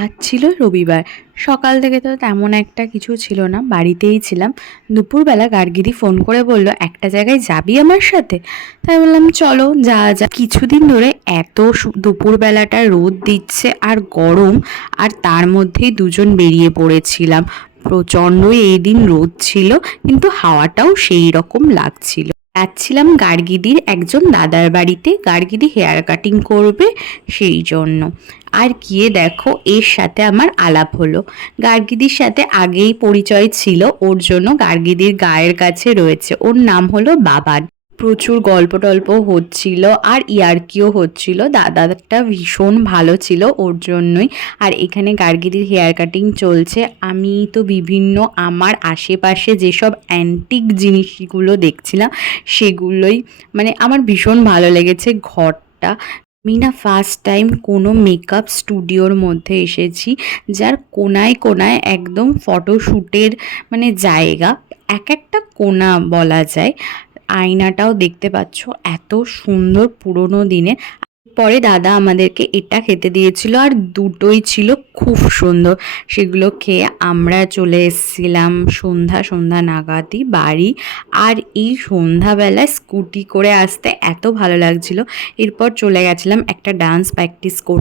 আজ ছিল রবিবার। সকাল থেকে তো তেমন একটা কিছু ছিল না, বাড়িতেই ছিলাম। দুপুরবেলা গার্গিদি ফোন করে বলল, একটা জায়গায় যাবি আমার সাথে? তাই বললাম চলো যা যা। কিছুদিন ধরে এত দুপুরবেলাটা রোদ দিচ্ছে আর গরম, আর তার মধ্যেই দুজন বেরিয়ে পড়েছিলাম। প্রচণ্ডই এই দিন রোদ ছিল, কিন্তু হাওয়াটাও সেই রকম লাগছিল। যাচ্ছিলাম গার্গিদির একজন দাদার বাড়িতে, গার্গিদি হেয়ার কাটিং করবে সেই জন্য। আর গিয়ে দেখো এর সাথে আমার আলাপ হলো। গার্গিদির সাথে আগেই পরিচয় ছিল, ওর জন্য গার্গিদির গায়ের কাছে রয়েছে। ওর নাম হলো বাবান। প্রচুর গল্প টল্প হচ্ছিল আর ইয়ার্কিও হচ্ছিল। দাদাটা ভীষণ ভালো ছিল ওর জন্যই। আর এখানে গার্গিদির হেয়ার কাটিং চলছে। আমি তো বিভিন্ন আমার আশেপাশে যেসব অ্যান্টিক জিনিসগুলো দেখছিলাম সেগুলোই আমার ভীষণ ভালো লেগেছে ঘরটা। আমি না ফার্স্ট টাইম কোনো মেকআপ স্টুডিওর মধ্যে এসেছি, যার কোনায় কোনায় একদম ফটোশ্যুটের জায়গা। এক একটা কোণা বলা যায়। আয়নাটাও দেখতে পাচ্ছ, এত সুন্দর পুরোনো দিনের। পরে দাদা আমাদেরকে এটা খেতে দিয়েছিল, আর দুটোই ছিল খুব সুন্দর। সেগুলো খেয়ে আমরা চলে এসেছিলাম সন্ধ্যা সন্ধ্যা নাগাদই বাড়ি। আর এই সন্ধ্যাবেলায় স্কুটি করে আসতে এত ভালো লাগছিল। এরপর চলে গেছিলাম একটা ডান্স প্র্যাকটিস করতে।